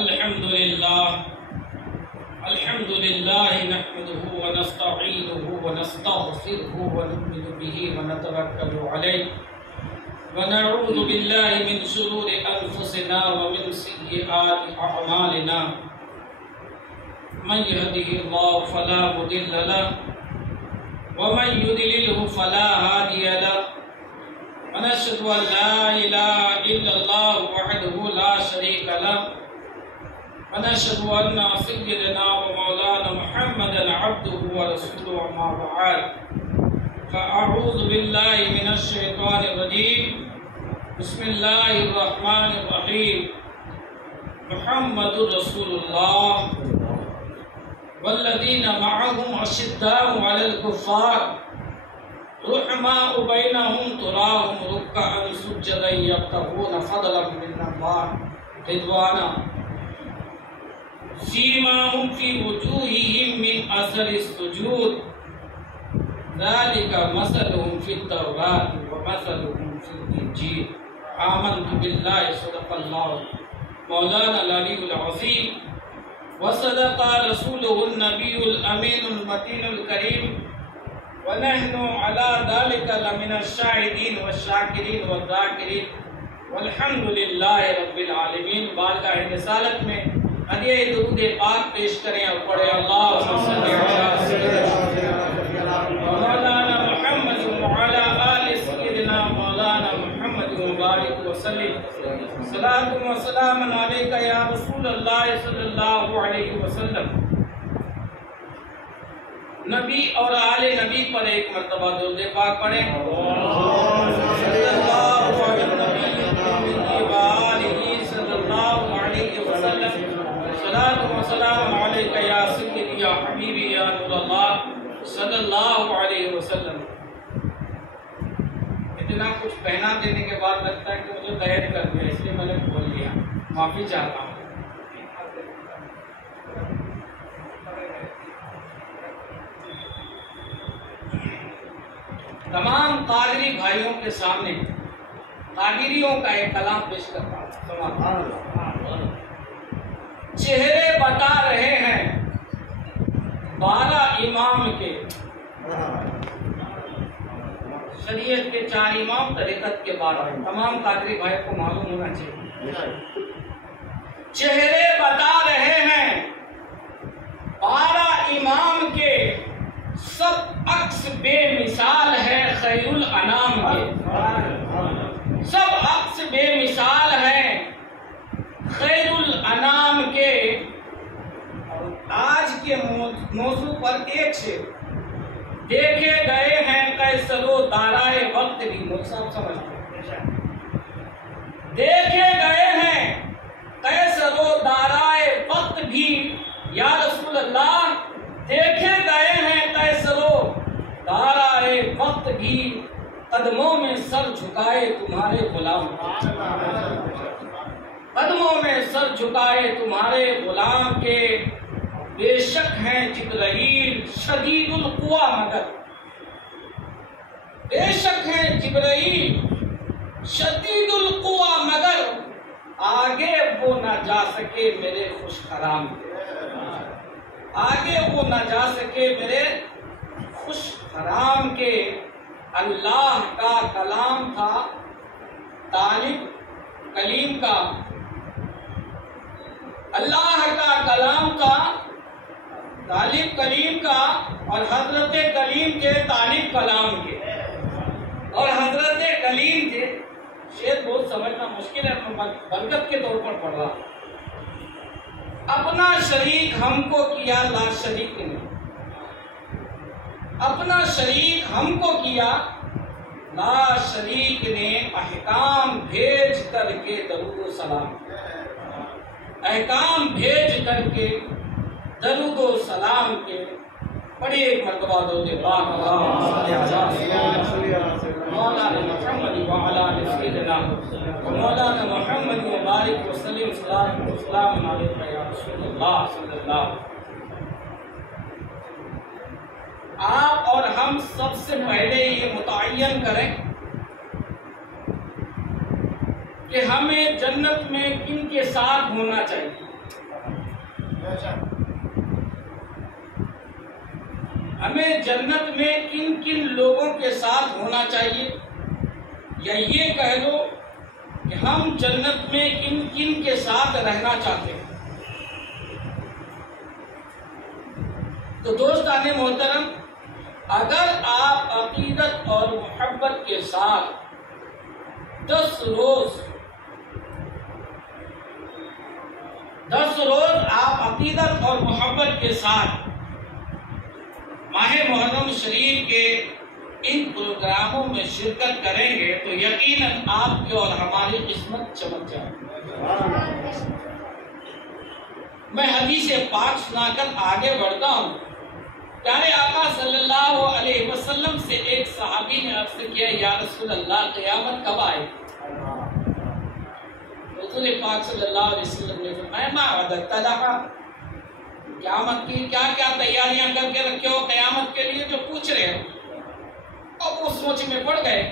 الحمد لله نحمده ونستعينه ونستغفره ونؤمن به ونتوكل عليه ونعوذ بالله من شرور أنفسنا ومن سيئات أعمالنا من يهده الله فلا مضل له ومن يضلله فلا هادي له ونشهد أن لا إله إلا الله وحده لا شريك له ونشهد أن سيدنا ومولانا محمدا عبده ورسوله أما بعد فأعوذ بالله من الشيطان الرجيم بسم الله الرحمن الرحيم محمد رسول الله والذين معهم أشداء على الكفار رحماء بينهم تراهم ركعا سجدا يبتغون فضلا من الله رضوانا سيماهم في وجوههم من أثر السجود ذلك مثلهم في التوراة ومثلهم في الإنجيل آمنت بالله صدق الله مولانا العلي العظيم وصدق رسوله النبي الأمين المتين الكريم ونحن على ذلك لمن الشاهدين والشاكرين والذاكرين والحمد لله رب العالمین۔ بارگاہ رسالت میں ہدیہ درود پاک پیش کریں اور پڑھیں اللہم صلی مولانا محمد وعلى آل سیدنا مولانا محمد مبارک وسلم صلاۃ و سلام علیک یا رسول اللہ صلی اللہ علیہ وسلم۔ نبی اور آل نبی پر ایک مرتبہ درود پاک پڑھیں۔ صلی اللہ علیہ صلی اللہ علیہ وسلم صلاۃ و سلام علیک یا سیدی یا حبیبی یا نور اللہ صلی اللہ علیہ وسلم۔ اتنا کچھ پہنا دینے کے بعد لگتا ہے کہ مجھے قید کر دیا، اس لیے میں نے بول لیا، معافی چاہتا ہوں۔ تمام قادری بھائیوں کے سامنے قادریوں کا ایک کلام پیش کرتا ہوں۔ چہرے بتا رہے ہیں 12 امام کے، شریعت کے 4 امام، طریقت کے 12۔ تمام قادری بھائی کو معلوم ہونا چاہیے۔ چہرے بتا رہے ہیں 12 امام کے، سب عکس بے مثال ہے خیر الانام کے، سب عکس بے مثال ہے خیر الانام کے۔ آج کے موضوع پر ایک شعر، دیکھے گئے ہیں قیصر و دارائے وقت بھی، مجھ صاحب سمجھتے ہیں، دیکھے گئے ہیں قیصر و دارائے وقت بھی یا رسول اللہ، دیکھے گئے ہیں قیصر و دارائے وقت بھی، قدموں میں سر جھکائے تمہارے غلام، قدموں میں سر جھکائے تمہارے غلام کے، بے شک ہیں جبرائیل شدید القویٰ مگر، بے شک ہیں جبرائیل شدید القویٰ مگر، آگے وہ نہ جا سکے میرے خوش خرام کے، آگے وہ نہ جا سکے میرے خوش خرام کے۔ اللہ کا کلام تھا طالب کلیم کا، اللہ کا کلام تھا طالب کلیم کا، اور حضرت کلیم کے طالب کلام کے، اور حضرت کلیم تھے۔ شعر بہت سمجھنا مشکل ہے، میں برکت کے طور پر پڑھ رہا ہوں۔ اپنا شریک ہم کو کیا لا شریک نے، اپنا شریک ہم کو کیا لا شریک نے، احکام بھیج کر کے درود و سلام، احکام بھیج کر کے درود و سلام کے۔ پڑھیے ایک مرتبہ درود پاک مولانا محمد وعلی آل سیدنا مولانا محمد مبارک وسلم صلاۃ و سلام علیک یا رسول اللہ صلی اللہ۔ آپ اور ہم سب سے پہلے یہ متعین کریں کہ ہمیں جنت میں کن کے ساتھ ہونا چاہیے۔ ہمیں جنت میں کن کن لوگوں کے ساتھ ہونا چاہیے، یا یہ کہہ لو کہ ہم جنت میں کن کن کے ساتھ رہنا چاہتے ہیں؟ تو دوستان محترم، اگر آپ عقیدت اور محبت کے ساتھ 10 روز آپ عقیدت اور محبت کے ساتھ ماہ محرم شریف کے ان پروگراموں میں شرکت کریں گے تو یقیناً آپ کی اور ہماری قسمت چمک جائے گی۔ میں حدیث پاک سنا کر آگے بڑھتا ہوں۔ پیارے آقا صلی اللہ علیہ وسلم سے ایک صحابی نے عرض کیا، یا رسول اللہ قیامت کب آئے؟ رسول پاک صلی اللہ علیہ وسلم نے فرمایا، ما عددت لہا، قیامت کی کیا کیا تیاریاں کر کے رکھے ہو قیامت کے لیے جو پوچھ رہے ہو؟ اور وہ سوچ میں پڑ گئے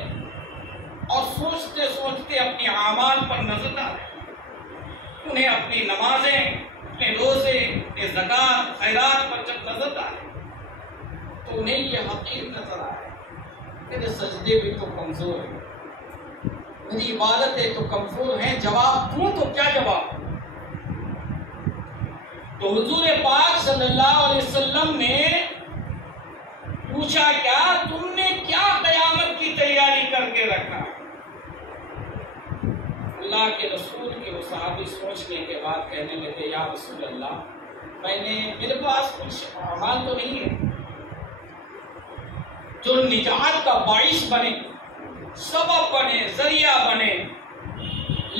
اور سوچتے سوچتے اپنی اعمال پر نظر ڈالے۔ انہیں اپنی نمازیں، اپنے روزے، اپنے زکوٰۃ، خیرات پر جب نظر ڈالے تو انہیں یہ حقیقت نظر آئے، میرے سجدے بھی تو کمزور ہیں، میری عبادتیں تو کمزور ہیں، جواب دوں تو کیا جواب؟ تو حضور پاک صلی اللہ علیہ وسلم نے پوچھا، کیا تم نے کیا قیامت کی تیاری کر کے رکھا؟ اللہ کے رسول کے وہ صحابی سوچنے کے بعد کہنے لگے، یا رسول اللہ، میرے پاس کچھ اعمال تو نہیں ہے جو نجات کا باعث بنے، سبب بنے، ذریعہ بنے،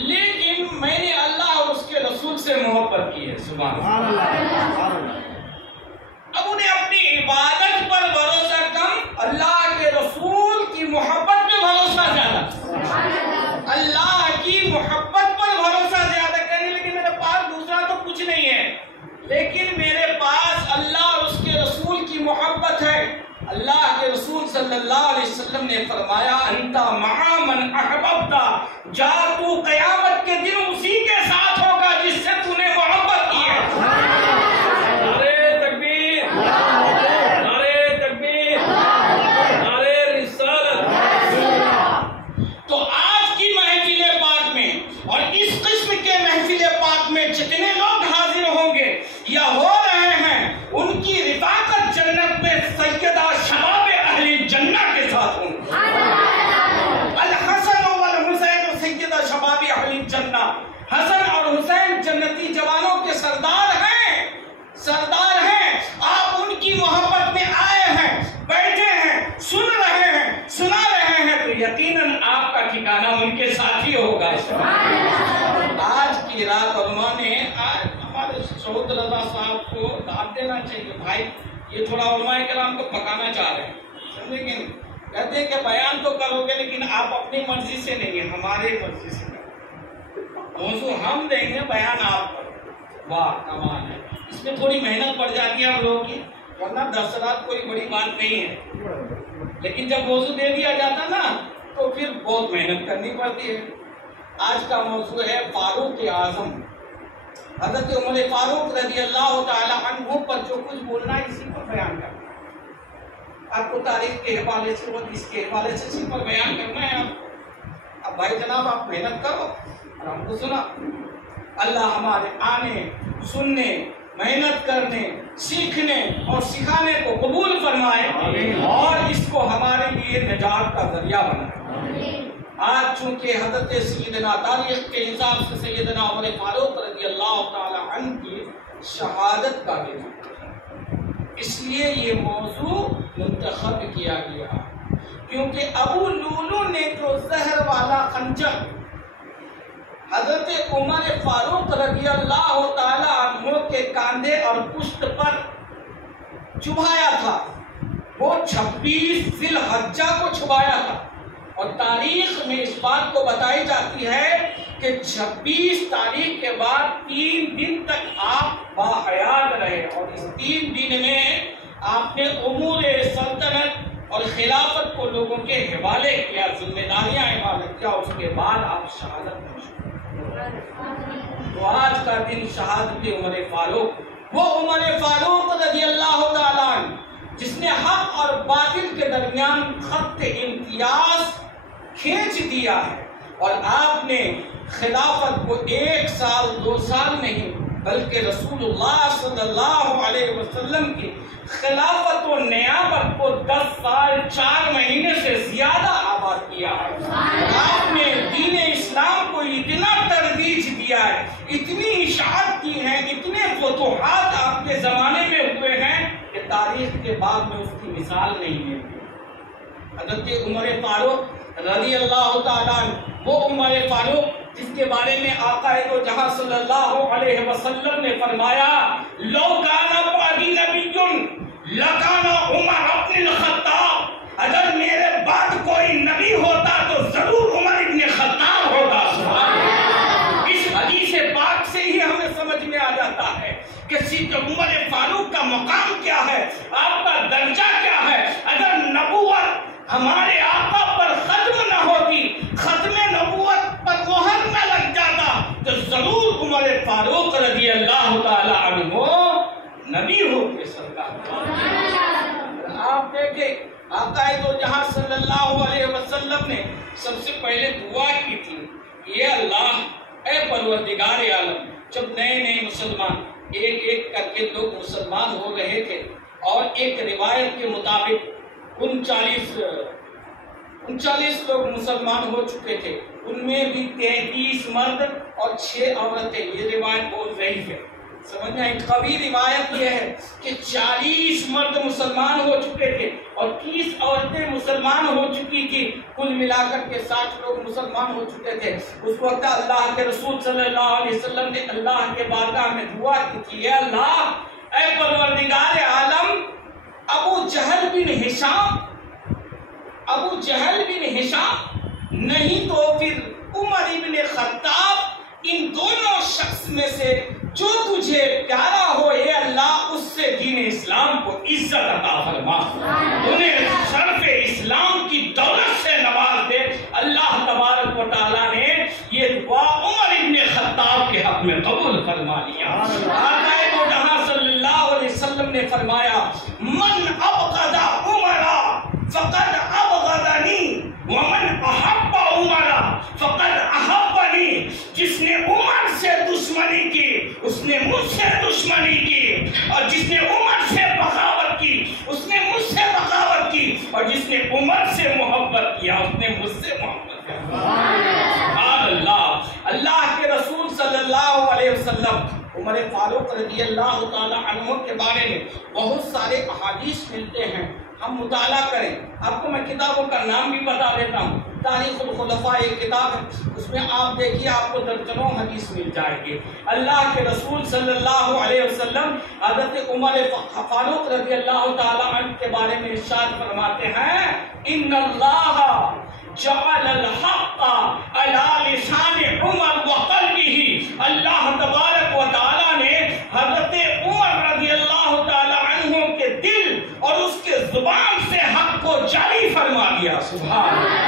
لیکن میں نے اللہ اور اس کے رسول سے محبت کی ہے۔ سبحان اللہ۔ اب انہیں اپنی عبادت پر بھروسہ کم، اللہ کے رسول کی محبت پہ بھروسہ زیادہ، اللہ کی محبت پر بھروسہ زیادہ، کہنے لگے میرے پاس دوسرا تو کچھ نہیں ہے، لیکن میرے پاس اللہ اور اس کے رسول کی محبت ہے۔ اللہ کے رسول صلی اللہ علیہ وسلم نے فرمایا، انت مع من احببت، جا تو قیامت کے دن اسی کے ساتھ ہوگا جس سے تو نے محبت کی ہے۔ نعرہ تکبیر، نعرہ تکبیر، نعرہ رسالت۔ تو آج کی محفل پاک میں اور اس قسم کے محفل پاک میں جتنے لوگ حاضر ہوں گے یا ہو رہے ہیں، ان کی رفاقت جنت میں سیدہ شباب اہل جنہ کے ساتھ ہوں گے۔ الحسن والحسین سیدہ شباب اہل جنہ، حسن اور حسین جنتی جوانوں کے سردار ہیں، سردار ہیں۔ آپ ان کی محبت میں آئے ہیں، بیٹھے ہیں، سن رہے ہیں، سنا رہے ہیں، تو یقیناً آپ کا ٹھکانہ ان کے ساتھ ہی ہوگا۔ آج کی رات علماء نے ہمارے سعود رضا صاحب کو دعوت دینا چاہیے، بھائی یہ تھوڑا علماء کرام کو پکانا چاہ رہے ہیں، سمجھے کہ کہتے ہیں کہ بیان تو کرو گے لیکن آپ اپنی مرضی سے نہیں، ہماری مرضی سے موضوع ہم دیں گے، بیان آپ کرو۔ واہ کمال ہے، اس میں تھوڑی محنت پڑ جاتی ہے ہم لوگوں کی، ورنہ 10 رات کوئی بڑی بات نہیں ہے، لیکن جب موضوع دے دیا جاتا نا تو پھر بہت محنت کرنی پڑتی ہے۔ آج کا موضوع ہے فاروق اعظم، حضرت عمر فاروق رضی اللہ تعالی عنہ پر جو کچھ بولنا ہے اسی پر بیان کرنا ہے۔ آپ کو تاریخ کے حوالے سے اور اس کے حوالے سے اسی پر بیان کرنا ہے۔ اب بھائی جناب آپ محنت کرو اور ہم کو سنا۔ اللہ ہمارے آنے، سننے، محنت کرنے، سیکھنے اور سکھانے کو قبول فرمائے اور اس کو ہمارے لیے نجات کا ذریعہ بنائے۔ آج چونکہ حضرت سیدنا تاریخ کے حساب سے سیدنا عمر فاروق رضی اللہ تعالی عنہ کی شہادت کا دن ہے، اس لیے یہ موضوع منتخب کیا گیا، کیونکہ ابو لولو نے جو زہر والا خنجر حضرت عمر فاروق رضی اللہ تعالی عنہ کے کاندھے اور پشت پر چبھایا تھا، وہ 26 ذی الحجہ کو چھپایا تھا، اور تاریخ میں اس بات کو بتائی جاتی ہے کہ 26 تاریخ کے بعد 3 دن تک آپ باحیات رہے، اور اس 3 دن میں آپ نے امور سلطنت اور خلافت کو لوگوں کے حوالے کیا، ذمہ داریاں حوالے کیا، اس کے بعد آپ شہادت میں۔ تو آج کا دن شہادت عمر فاروق، وہ عمر فاروق رضی اللہ تعالیٰ عنہ جس نے حق اور باطل کے درمیان خط امتیاز کھینچ دیا ہے، اور آپ نے خلافت کو 1 سال 2 سال نہیں بلکہ رسول اللہ صلی اللہ علیہ وسلم کی خلافت و نیابت کو 10 سال 4 مہینے سے زیادہ آباد کیا ہے۔ آپ نے دین اسلام کو اتنا ترویج دیا ہے، اتنی اشاعت کی ہے، اتنے فتوحات آپ کے زمانے میں ہوئے ہیں کہ تاریخ کے بعد میں اس کی مثال نہیں ملتی۔ حضرت عمر فاروق رضی اللہ تعالیٰ عنہ، وہ عمر فاروق جس کے بارے میں آقا دو جہاں صلی اللہ علیہ وسلم نے فرمایا لو کان بعدی نبی لکان عمر ابن الخطاب، اگر میرے بعد کوئی نبی ہوتا تو ضرور عمر ابن خطاب ہوتا۔ سبحان اللہ۔ اس حدیث پاک سے ہی ہمیں سمجھ میں آ جاتا ہے کہ عمر فاروق کا مقام کیا ہے، آپ کا درجہ کیا ہے۔ اگر نبوت ہمارے آقا پر ختم نہ ہوتی، ختم نبوت پر مہر نہ لگ جاتا تو ضرور عمر فاروق رضی اللہ تعالی عنہ نبی ہوتے سرکار۔ آپ دیکھیں آقا دو جہاں صلی اللہ علیہ وسلم نے سب سے پہلے دعا کی تھی، یہ اللہ اے پروردگار عالم، جب نئے مسلمان ایک ایک کر کے لوگ مسلمان ہو رہے تھے، اور ایک روایت کے مطابق 39 لوگ مسلمان ہو چکے تھے، ان میں بھی 33 مرد اور 6 عورتیں، یہ روایت بہت ضعیف ہے۔ سمجھنا ایک قوی روایت یہ ہے کہ 40 مرد مسلمان ہو چکے تھے اور 30 عورتیں مسلمان ہو چکی تھی، کل ملا کر کے 60 لوگ مسلمان ہو چکے تھے۔ اس وقت اللہ کے رسول صلی اللہ علیہ وسلم نے اللہ کے بارگاہ میں دعا کی تھی، اے اللہ اے پروردگار عالم، ابو جہل بن ہشام نہیں تو پھر عمر ابن خطاب، ان دونوں شخص میں سے جو تجھے پیارا ہو اے اللہ اس سے دین اسلام کو عزت عطا فرما، انہیں شرف اسلام کی دولت سے نواز دے۔ اللہ تبارک و تعالیٰ نے یہ دعا عمر ابن خطاب کے حق میں قبول فرما لیا۔ آقا دو جہاں صلی اللہ علیہ وسلم نے فرمایا من ابغض عمر فقد ابغضنی ومن احب عمر فقد احبنی، جس نے عمر سے دشمنی کی اس نے مجھ سے دشمنی کی، اور جس نے عمر سے بغاوت کی اس نے مجھ سے بغاوت کی، اور جس نے عمر سے محبت کیا اس نے مجھ سے محبت کیا۔ سبحان اللہ۔ اللہ کے رسول صلی اللہ علیہ وسلم عمر فاروق رضی اللہ تعالی عنہ کے بارے میں بہت سارے احادیث ملتے ہیں، ہم مطالعہ کریں۔ آپ کو میں کتابوں کا نام بھی بتا دیتا ہوں، تاریخ الخلفاء ایک کتاب ہے، اس میں آپ دیکھیے آپ کو درجنوں حدیث مل جائے گی۔ اللہ کے رسول صلی اللہ علیہ وسلم حضرت عمر فاروق رضی اللہ تعالی عنہ کے بارے میں ارشاد فرماتے ہیں ان اللہ جعل الحق علی لسان عمر وقلبہ، اللہ تبارک و تعالی نے حضرت عمر رضی اللہ تعالی عنہ کے دل اور اس کے زبان سے حق کو جاری فرما دیا۔ سبحان اللہ۔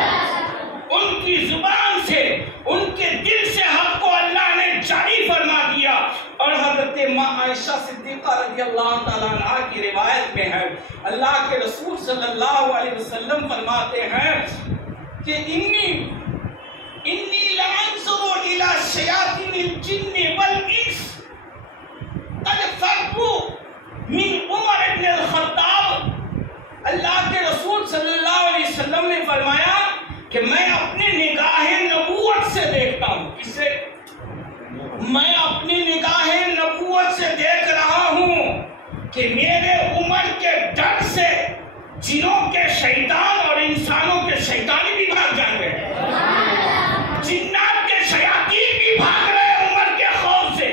ان کی زبان سے ان کے دل سے حق کو اللہ نے جاری فرما دیا۔ اور حضرت ماں عائشہ صدیقہ رضی اللہ تعالیٰ عنہ کی روایت میں ہے اللہ کے رسول صلی اللہ علیہ وسلم فرماتے ہیں کہ انی لانظر الی شیاطین الجن والانس قد فروا من عمر بن الخطاب۔ اللہ کے رسول صلی اللہ علیہ وسلم نے فرمایا کہ میں اپنی نگاہ نبوت سے دیکھتا ہوں، کسے؟ میں اپنی نگاہ نبوت سے دیکھ رہا ہوں کہ میرے عمر کے ڈر سے جنوں کے شیطان اور انسانوں کے شیطانی بھی بھاگ جائیں گے، جنات کے شیاطین بھی بھاگ رہے عمر کے خوف سے،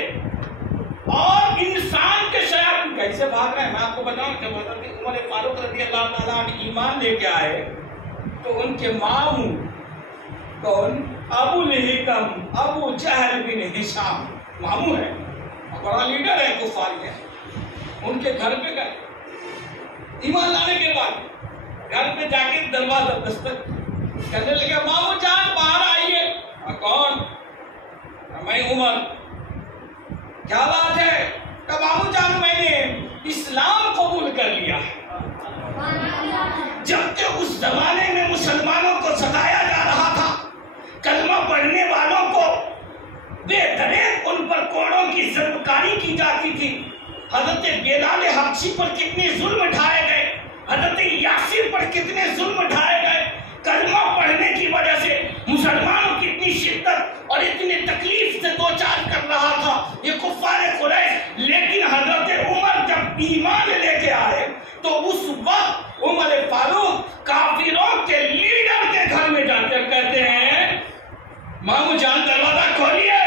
اور انسان کے شیاطین کیسے بھاگ رہے ہیں میں آپ کو بتاؤں کہ عمر فاروق رضی اللہ تعالیٰ عنہ ایمان لے کے آئے تو ان کے ماموں کون؟ ابو لہیکم ابو جہل بن ہشام ماموں ہے، بڑا لیڈر ہے کفار میں، ان کے گھر پہ گئے، ایمان لانے کے بعد گھر پہ جا کے دروازہ دستک کہنے لگے ماموں جان باہر آئیے۔ کون؟ میں عمر۔ کیا بات ہے کہ مامو جان میں نے اسلام قبول کر لیا ہے، جبکہ اس زمانے میں مسلمانوں کو ستایا جا رہا تھا، کلمہ پڑھنے والوں کو بے دریغ ان پر کوڑوں کی ضربکاری کی جاتی تھی۔ حضرت بلال حبشی پر کتنے ظلم اٹھائے گئے، حضرت یاسر پر کتنے ظلم اٹھائے گئے، کلمہ پڑھنے کی وجہ سے مسلمانوں کتنی شدت اور اتنی تکلیف سے دوچار کر رہا تھا یہ کفار قریش۔ لیکن حضرت عمر جب ایمان لے کے آئے تو اس وقت عمر فاروق کافروں کے لیڈر کے گھر میں جا کر کہتے ہیں مامو جان دروازہ کھولیے،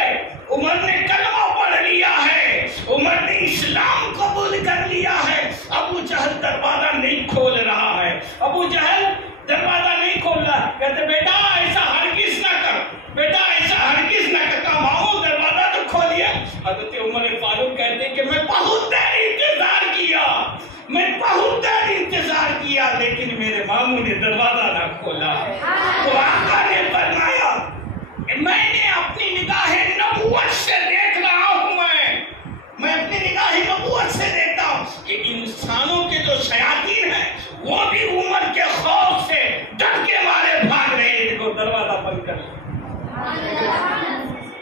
عمر نے کلمہ پڑھ لیا ہے، عمر نے اسلام قبول کر لیا ہے۔ ابو جہل دروازہ نہیں کھول رہا ہے، ابو جہل دروازہ نہیں کھول رہا، کہتے بیٹا ایسا ہرگز نہ کر، بیٹا ایسا ہرگز نہ کر، کہا مامو دروازہ تو کھولیے۔ حضرت عمر فاروق کہتے ہیں کہ میں بہت دیر انتظار کیا، میں بہت دیر انتظار کیا، لیکن میرے مامو نے دروازہ نہ کھولا۔ تو آقا نے فرمایا میں نے اپنی نگاہ نبوت سے دیکھ رہا ہوں، میں اپنی نگاہ نبوت سے دیکھتا ہوں کہ انسانوں کے جو شیاطین ہیں وہ بھی عمر کے خوف سے ڈر کے مارے بھاگ رہے ہیں۔ دیکھو دروازہ بند کر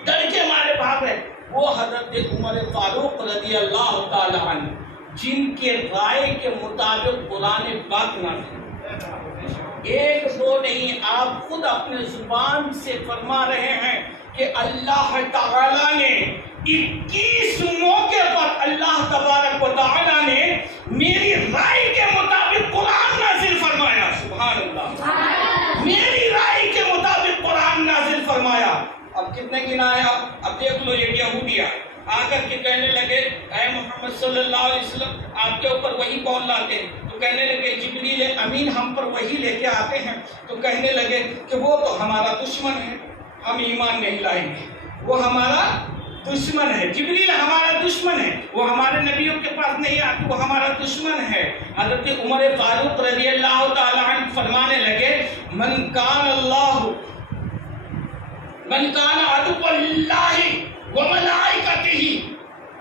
ڈر کے مارے بھاگ رہے۔ وہ حضرت عمر فاروق رضی اللہ تعالی عنہ جن کے رائے کے مطابق قرآن پاک نازل، ایک دو نہیں، آپ خود اپنے زبان سے فرما رہے ہیں کہ اللہ تعالیٰ نے 21 موقع پر اللہ تبارک و تعالیٰ نے میری رائے کے مطابق قرآن نازل فرمایا۔ سبحان اللہ، میری رائے کے مطابق قرآن نازل فرمایا۔ اب کتنے گنایا؟ اب دیکھ لو، یہ یہودیہ آ کر کے کہنے لگے اے محمد صلی اللہ علیہ وسلم آپ کے اوپر وہی کون لاتے ہیں؟ تو کہنے لگے جبریل امین ہم پر وہی لے کے آتے ہیں۔ تو کہنے لگے کہ وہ تو ہمارا دشمن ہے، ہم ایمان نہیں لائیں گے، وہ ہمارا دشمن ہے، جبریل ہمارا دشمن ہے، وہ ہمارے نبیوں کے پاس نہیں آتے، وہ ہمارا دشمن ہے۔ حضرت عمر فاروق رضی اللہ تعالی عنہ فرمانے لگے من کان عدو اللہ وملائکتہ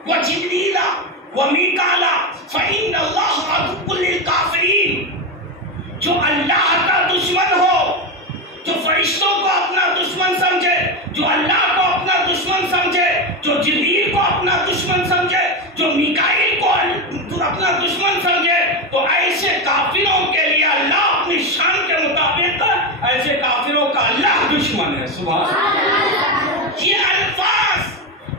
وجبریل ومیکال فإن اللہ عدو للکافرین۔ جو اللہ کا دشمن ہو، جو فرشتوں کو اپنا دشمن سمجھے، جو اللہ کو اپنا دشمن سمجھے، جو جبریل کو اپنا دشمن سمجھے، جو میکائیل کو اپنا دشمن سمجھے، تو ایسے کافروں کے لیے اللہ اپنی شان کے مطابق ایسے کافروں کا اللہ دشمن ہے۔ سبحان اللہ۔ یہ الفاظ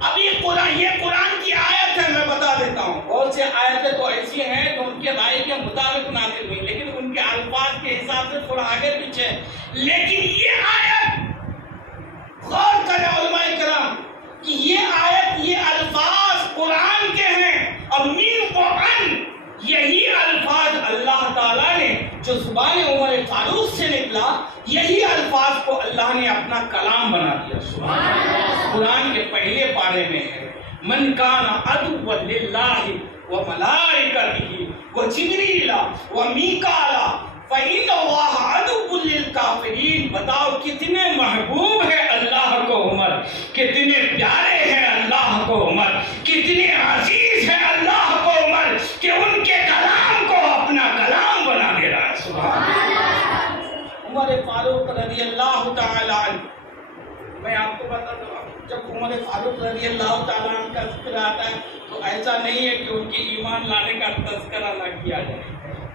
اب یہ قرآن کی آیت ہے، میں بتا دیتا ہوں، بہت سے آیتیں تو ایسی ہیں جو ان کے رائے کے مطابق نازل ہوئی، لیکن ان کے الفاظ کے حساب سے تھوڑا آگے پیچھے، لیکن یہ آیت غور کریں علماء کرام کہ یہ آیت، یہ الفاظ قرآن کے ہیں، اور من قرآن یہی الفاظ اللہ تعالیٰ نے جو زبان عمر فاروق سے نکلا، یہی الفاظ کو اللہ نے اپنا کلام بنا دیا۔ سبحان اللہ۔ قرآن کے پہلے پارے میں ہے من کان عدو للہ وملائکتہ وجبریل ومیکال فإن اللہ عدو للکافرین۔ بتاؤ کتنے محبوب ہے اللہ کو عمر، کتنے پیارے ہیں اللہ کو عمر، کتنے عزیز ہے اللہ کو عمر کہ ان کے کلام کو اپنا کلام بنا دے رہا ہے۔ سبحان اللہ۔ عمر فاروق رضی اللہ تعالی عنہ، میں آپ کو بتاتا ہوں جب عمر فاروق رضی اللہ تعالیٰ عنہ کا ذکر آتا ہے تو ایسا نہیں ہے کہ ان کی ایمان لانے کا تذکرہ نہ کیا جائے،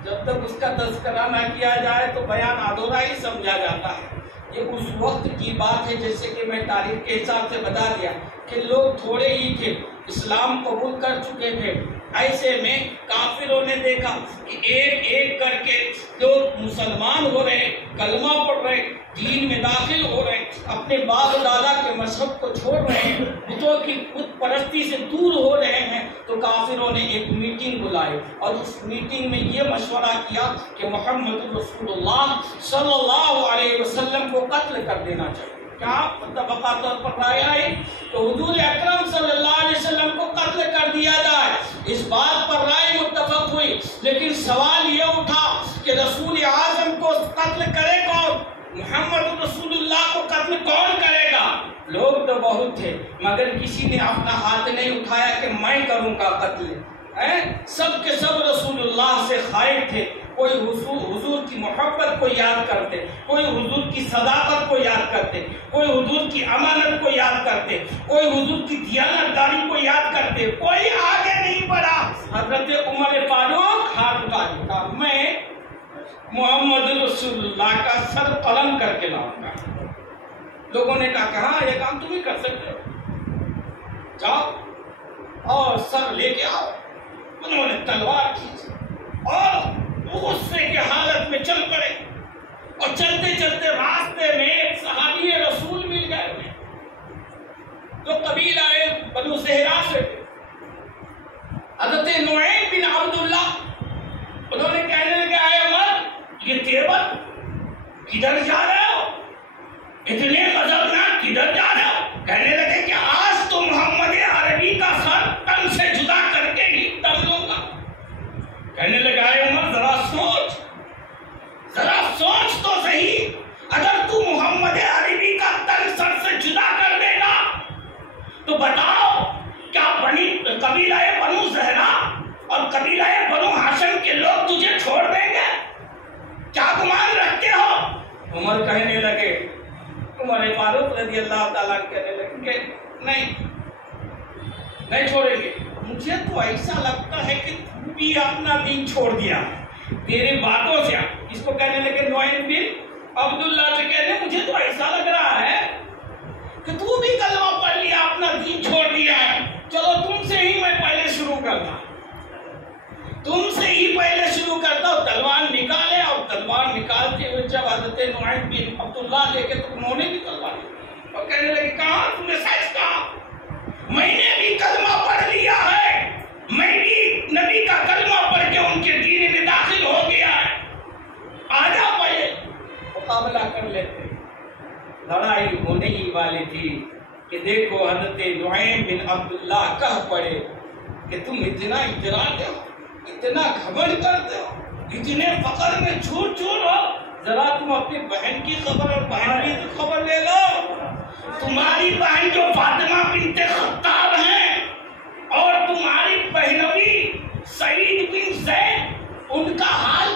جب تک اس کا تذکرہ نہ کیا جائے تو بیان ادھورا ہی سمجھا جاتا ہے۔ یہ اس وقت کی بات ہے، جیسے کہ میں تاریخ کے حساب سے بتا دیا کہ لوگ تھوڑے ہی تھے، اسلام قبول کر چکے تھے، ایسے میں کافروں نے دیکھا کہ ایک ایک کر کے لوگ مسلمان ہو رہے، کلمہ پڑھ رہے، دین میں داخل ہو رہے، اپنے باپ دادا کے مذہب کو چھوڑ رہے ہیں، بتوں کی بت پرستی سے دور ہو رہے ہیں، تو کافروں نے ایک میٹنگ بلائی اور اس میٹنگ میں یہ مشورہ کیا کہ محمد رسول اللہ صلی اللہ علیہ وسلم کو قتل کر دینا چاہیے۔ کیا متفقہ طور پر رائے آئی تو حضور اکرم صلی اللہ علیہ وسلم کو قتل کر دیا جائے، اس بات پر رائے متفق ہوئی، لیکن سوال یہ اٹھا کہ رسول اعظم کو قتل کرے کون؟ محمد رسول اللہ کو قتل کون کرے گا؟ لوگ تو بہت تھے مگر کسی نے اپنا ہاتھ نہیں اٹھایا کہ میں کروں گا قتل. سب کے سب رسول اللہ سے خائف تھے. کوئی حضور کی محبت کو یاد کرتے, کوئی حضور کی صداقت کو یاد کرتے, کوئی حضور کی امانت کو یاد کرتے, کوئی حضور کی دیانتداری کو یاد کرتے. کوئی آگے نہیں بڑھا. حضرت عمر فاروق ہاتھ اٹھا کہا میں محمد رسول اللہ کا سر قلم کر کے لاؤں گا. لوگوں نے کہا کہ ہاں یہ کام تم ہی کر سکتے ہو, جاؤ اور سر لے کے آؤ. انہوں نے تلوار کھینچی اور غصے کی حالت میں چل پڑے, اور چلتے چلتے راستے میں ایک صحابی رسول مل گئے جو قبیلہ بنو زہرا سے تھے, حضرت نعیم بن عبداللہ. انہوں نے کہنے لگے اے عمر یہ تیور کدھر جا رہے ہو, اتنے غضبناک کدھر جا رہے ہو؟ کہنے لگے کہ آج تو محمد عربی کا سر تن سے جدا کر کے ہی دم لوں گا. کہنے لگا اے عمر ذرا سوچ تو صحیح, اگر تو محمد عربی کا تن سر سے جدا کر دے گا تو بتاؤ کیا قبیلہ بنو زہرا اور قبیلہ بنو ہاشم کے لوگ تجھے چھوڑ دیں گے؟ کیا گمان رکھتے ہو؟ عمر کہنے لگے, عمر فاروق رضی اللہ تعالیٰ کہنے لگے کہ نہیں چھوڑیں گے. مجھے تو ایسا لگتا ہے کہ تو بھی اپنا دین چھوڑ دیا تیرے باتوں سے. اس کو کہنے لگے نعیم بن عبداللہ سے کہنے مجھے تو ایسا لگ رہا ہے کہ تو بھی کلمہ پڑھ لیا, اپنا دین چھوڑ دیا ہے. چلو تم سے ہی میں پہلے شروع کرتا ہوں. تلوار نکالے, اور تلوار نکال کے جب حضرت نعیم بن عبداللہ لے کے تو انہوں نے بھی تلوار اور کہنے لگے کہاں تم نے سچ کہا, میں نے بھی کلمہ پڑھ لیا ہے, میں بھی نبی کا کلمہ پڑھ کے ان کے دین میں داخل ہو گیا ہے, آجا پہلے مقابلہ کر لیتے. لڑائی ہونے ہی والی تھی کہ دیکھو حضرت نعیم بن عبداللہ کہہ پڑے کہ تم اتنا اجرات ہو, اتنا گھمنڈ کرتے ہو, اتنے فقر میں جھوٹ ہو, ذرا تم اپنی بہن کی خبر اور بہن کی تو خبر لے لو. تمہاری بہن جو فاطمہ بنت خطاب ہیں اور تمہاری بہنوئی سعید بن زید, ان کا حال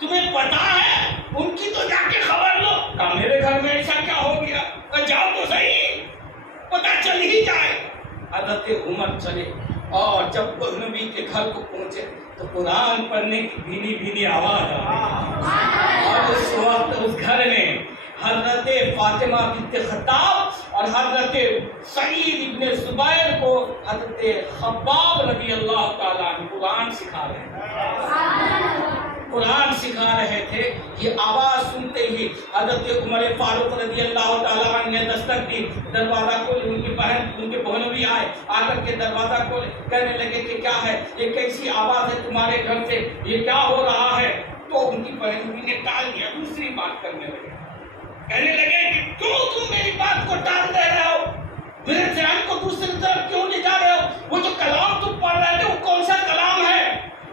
تمہیں پتا ہے, ان کی تو جا کے خبر لو. کہا میرے گھر میں ایسا کیا ہو گیا, جاؤ تو صحیح پتا چل ہی جائے. حضرت عمر چلے اور جب بہنوئی کے گھر کو پہنچے تو قرآن پڑھنے کی بھینی بھینی آواز آئی, اور اس وقت اس گھر میں حضرت فاطمہ بنت خطاب اور حضرت سعید ابن زبیر کو حضرت خباب رضی اللہ تعالیٰ عنہ قرآن سکھا رہے تھے. یہ آواز سنتے ہی حضرت عمر فاروق رضی اللہ تعالیٰ عنہ نے دستک دی. دروازہ کھولے, ان کی بہن ان کے بہنوئی آئے, آ کر کے دروازہ کھولے, کہنے لگے کہ کیا ہے, یہ کیسی آواز ہے تمہارے گھر سے, یہ کیا ہو رہا ہے؟ تو ان کی بہنوئی نے ٹال دیا, دوسری بات کرنے لگے. کہنے لگے کہ کیوں تم میری بات کو ٹال دے رہے ہو, میرے دھیان کو دوسری طرف کیوں لے جا رہے ہو؟ وہ جو کلام تم پڑھ رہے تھے وہ کون سا کلام ہے,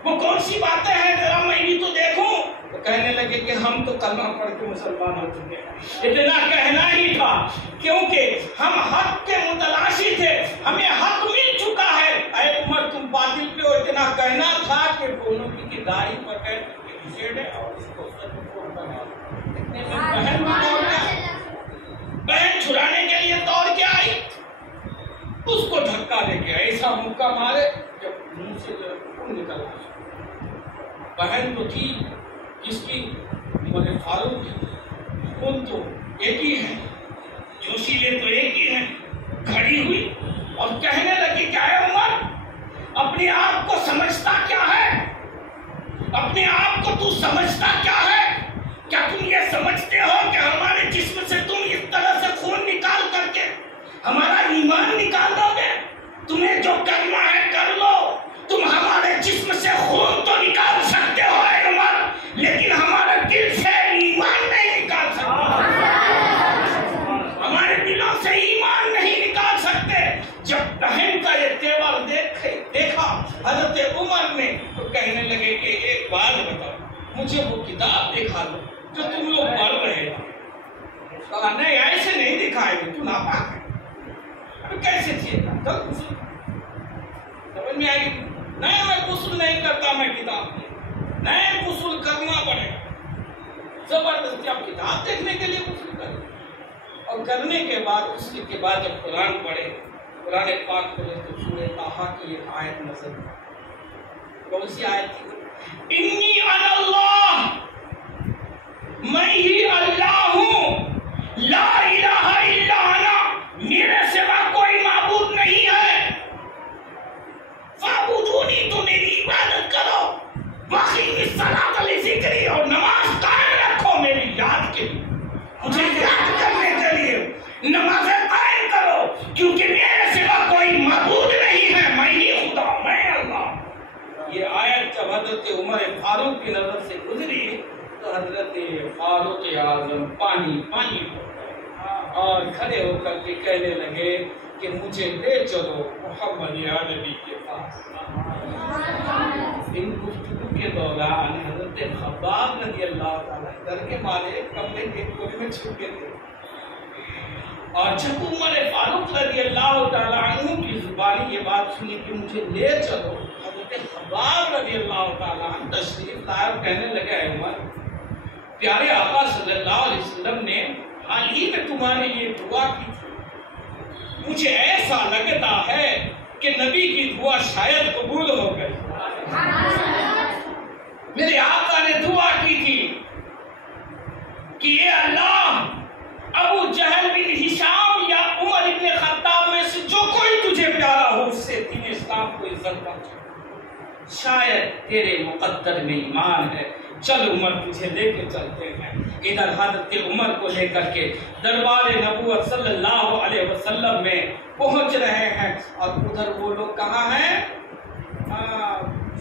وہ کون سی باتیں ہیں, ذرا میں بھی تو دیکھوں. تو کہنے لگے کہ ہم تو کلمہ پڑھ کے مسلمان ہو چکے ہیں. اتنا کہنا ہی تھا کیونکہ ہم حق کے متلاشی تھے, ہمیں حق مل چکا ہے. اے عمر تم باطل پہ ہو, اتنا کہنا تھا کہ دونوں کی داڑھی پکڑ کے گھسیڑے اور اس کو سر پہ پھوڑ بنا. بہن چھڑانے کے لیے دوڑ کے آئی, اس کو دھکا دے کے ایسا موقع مارے جب منہ سے خون نکل آیا. بہن تو تھی جس کی عمر فاروق تھی, خون تو ایک ہی ہے, جوشیلے تو ایک ہی ہیں. کھڑی ہوئی اور کہنے لگی کیا ہے عمر, اپنے آپ کو سمجھتا کیا ہے, اپنے آپ کو تو سمجھتا کیا ہے؟ کیا تم یہ سمجھتے ہو کہ ہمارے جسم سے تم اس طرح سے خون نکال کر کے ہمارا ایمان نکال دو گے؟ تمہیں جو کرنا ہے کر لو, تم ہمارے جسم سے خون تو نکال سکتے ہو اے عمر, لیکن ہمارے دل سے ایمان نہیں نکال سکتے, ہمارے دلوں سے ایمان نہیں نکال سکتے. جب بہن کا یہ تیور دیکھا حضرت عمر نے تو کہنے لگے کہ ایک بات بتاؤ, مجھے وہ کتاب دکھا دو جو تم لوگ پڑھ رہے تھے. کہا نہیں ایسے نہیں دکھائے گے, تو ناپاک ہے. ابھی کیسے تھے؟ سمجھ میں آئے گی؟ نہیں میں غسل نہیں کرتا، میں کتاب نہیں، غسل کرنا پڑے گا، زبردستی آپ کتاب دیکھنے کے لیے غسل کریں، اور کرنے کے بعد غسل کے بعد جب قرآن پڑھے، قرآن پاک پڑھے تو سورہ طٰہٰ کی ایک آیت نظر آئی۔ کون سی آیت تھی؟ انی انا اللہ، میں ہی اللہ ہوں، لا الہ الا انا، میرے سوا کوئی معبود نہیں ہے، فاعبدونی، تو میری عبادت کرو، واقعی الصلاۃ لذکری، اور نماز قائم رکھو میری یاد کے لیے، مجھے یاد کرنے کے لیے نمازیں قائم کرو، کیونکہ میرے سوا کوئی معبود نہیں ہے، میں ہی خدا، میں اللہ۔ یہ آیت جب حضرت عمر فاروق کی نظر سے گزری تو حضرت فاروق اعظم پانی پانی ہو گئے اور کھڑے ہو کر کے کہنے لگے کہ مجھے لے چلو محمد عربی کے پاس۔ ان گفتگو کے دوران حضرت خباب رضی اللہ تعالیٰ در کے مارے کمرے کے کونے میں چھپے تھے، اور جب عمر فاروق رضی اللہ تعالیٰ عنہ کی زبانی یہ بات سنی کہ مجھے لے چلو، حضرت خباب رضی اللہ تعالیٰ عنہ تشریف لائے اور کہنے لگے عمر، پیارے آقا صلی اللہ علیہ وسلم نے حال ہی میں تمہارے لیے دعا کی تھی، مجھے ایسا لگتا ہے کہ نبی کی دعا شاید قبول ہو گئی۔ میرے آقا نے دعا کی تھی کہ اے اللہ، ابو جہل بن ہشام یا عمر ابن خطاب میں سے جو کوئی تجھے پیارا ہو اس سے دین اسلام کو عزت پہنچے، شاید تیرے مقدر میں ایمان ہے، چل عمر تجھے لے کے چلتے ہیں۔ ادھر حضرت عمر کو لے کر کے دربار نبوت صلی اللہ علیہ وسلم میں پہنچ رہے ہیں، اور ادھر وہ لوگ کہاں ہیں؟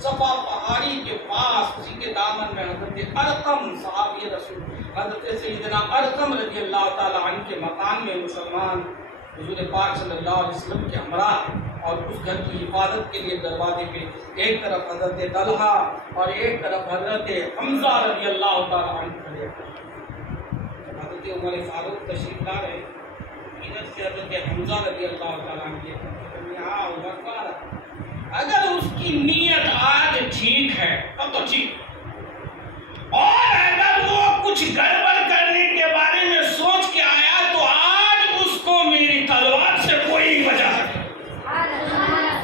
صفا پہاڑی کے پاس، اسی کے دامن میں حضرت ارقم صحابی رسول حضرت سیدنا ارقم رضی اللہ تعالی عنہ کے مکان میں مسلمان حضور پاک صلی اللہ علیہ وسلم کے ہمراہ ہیں، اور اس گھر کی حفاظت کے لیے دروازے پہ ایک طرف حضرت طلحہ اور ایک طرف حضرت حمزہ رضی اللہ تعالی عنہ کھڑے ہیں۔ حضرت عمر فاروق تشریف لا رہے، ادھر سے حضرت حمزہ رضی اللہ تعالی عنہ کے یہاں عمر فاروق، اگر اس کی نیت آج ٹھیک ہے تب تو ٹھیک، اور اگر وہ کچھ گڑبڑ کرنے کے بارے میں سوچ کے آیا تو آج اس کو میری تلوار سے کوئی بچا سکتا،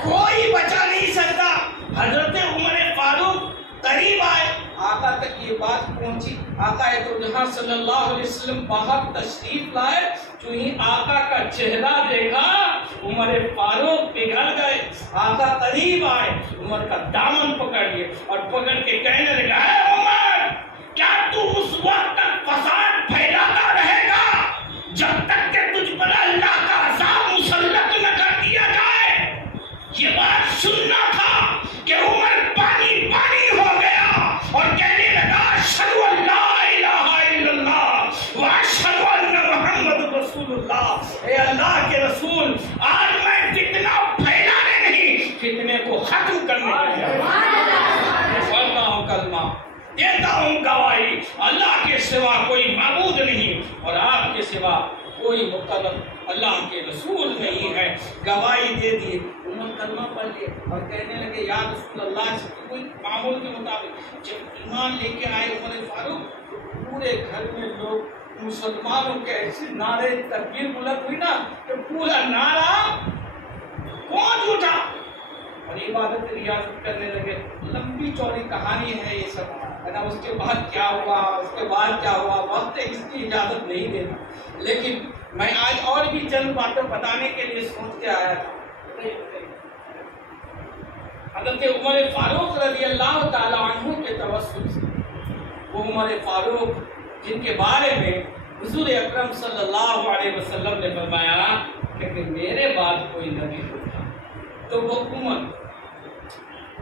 کوئی بچا نہیں سکتا۔ حضرت عمر فاروق قریب آئے، آقا تک یہ بات پہنچی، آقا تو جہاں صلی اللہ علیہ وسلم باہر تشریف لائے، جو ہی آقا کا چہرہ دیکھا عمر فاروق پگھل گئے، آقا قریب آئے، عمر کا دامن پکڑ لیے اور پکڑ کے کہنے لگا، اے عمر، کیا تو اس وقت تک فساد پھیلاتا رہے گا جب تک کہ تجھ پر اللہ کا عذاب مسلط نہ کر دیا جائے؟ یہ بات سننا تھا کہ عمر پانی پانی ہو گیا اور کہنے لگا، اشہد ان لا الہ الا اللہ واشہد ان محمد رسول اللہ۔ اے اللہ کے رسول، آج میں فتنہ پھیلانے نہیں، فتنے کو ختم کرنے کے لیے پڑھتا ہوں کلمہ، دیتا ہوں گواہی، اللہ کے سوا کوئی معبود نہیں اور آپ کے سوا کوئی مقرر اللہ کے رسول نہیں ہے۔ گواہی دے دی، عمر کلمہ پڑھ لیے اور کہنے لگے، یا رسول اللہ، سے کوئی معمول کے مطابق جب ایمان لے کے آئے عمر فاروق تو پورے گھر میں لوگ مسلمانوں کے ایسے نعرے تکبیر بلند ہوئی نا کہ پورا نعرہ گونج اٹھا اور عبادت ریاضت کرنے لگے۔ لمبی چوڑی کہانی ہے یہ سب، اس کے بعد کیا ہوا، اس کے بعد کیا ہوا، وقت اس کی اجازت نہیں دیتا، لیکن میں آج اور بھی چند باتیں بتانے کے لیے سوچ کے آیا تھا۔ حضرت عمر فاروق رضی اللہ تعالی عنہ کے توسل سے، وہ عمر فاروق جن کے بارے میں حضور اکرم صلی اللہ علیہ وسلم نے فرمایا کہ میرے بعد کوئی نبی ہوگا تو وہ عمر،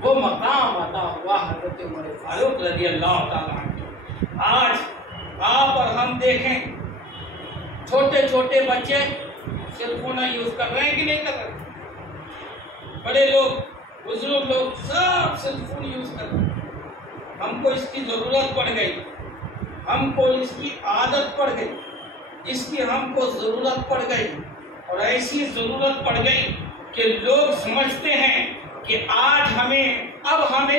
وہ مقام عطا ہوا حضرت عمر فاروق رضی اللہ تعالی عنہ۔ آج آپ اور ہم دیکھیں، چھوٹے چھوٹے بچے سیل فون یوز کر رہے ہیں کہ نہیں کر رہے؟ بڑے لوگ، بزرگ لوگ سب سیل فون یوز کر رہے ہیں۔ ہم کو اس کی ضرورت پڑ گئی، ہم کو اس کی عادت پڑ گئی، اس کی ہم کو ضرورت پڑ گئی، اور ایسی ضرورت پڑ گئی کہ لوگ سمجھتے ہیں کہ آج ہمیں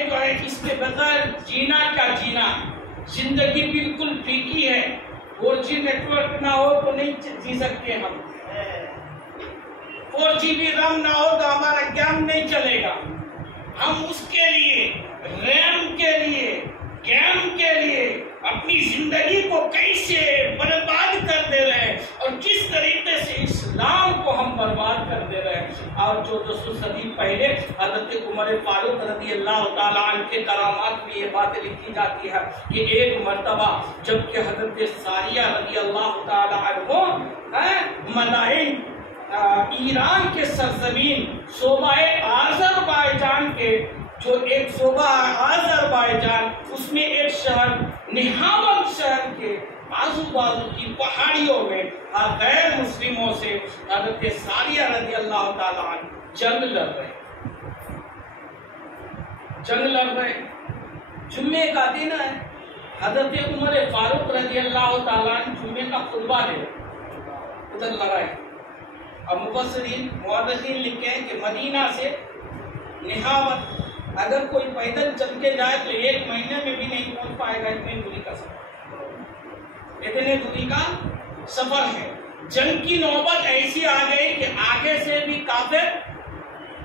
جو ہے اس کے بغیر جینا کیا جینا، زندگی بالکل پھیکی ہے. 4G نیٹ ورک نہ ہو تو نہیں جی سکتے ہم، 4GB رام نہ ہو تو ہمارا گیم نہیں چلے گا. ہم اس کے لیے، ریم کے لیے، گیم کے لیے اپنی زندگی کو کیسے برباد کر دے رہے ہیں اور کس طریقے سے اسلام کو ہم برباد کر دے رہے ہیں. اور 1400 صدی پہلے حضرت عمر فاروق رضی اللہ تعالیٰ عنہ کے کرامات میں یہ بات لکھی جاتی ہے کہ ایک مرتبہ جب کہ حضرت ساریہ رضی اللہ تعالیٰ عنہ مدائن ایران کے سرزمین صوبہ آذربائیجان کے جو ایک صوبہ آذربائیجان، اس میں ایک شہر نہاون شہر کے آزو بازو کی پہاڑیوں میں غیر مسلموں سے حضرت ساریہ رضی اللہ تعالیٰ عنہ جنگ لڑ رہے. جمعے کا دن ہے. حضرت عمر فاروق رضی اللہ تعالیٰ عنہ جمعے کا خطبہ دے ادھر لڑائی. اب مفسرین مورخین لکھتے ہیں کہ مدینہ سے نہاون اگر کوئی پیدل چل کے جائے تو 1 مہینے میں بھی نہیں پہنچ پائے گا. اتنی دوری کا سفر ہے. جنگ کی نوبت ایسی آ گئی کہ آگے سے بھی کافر،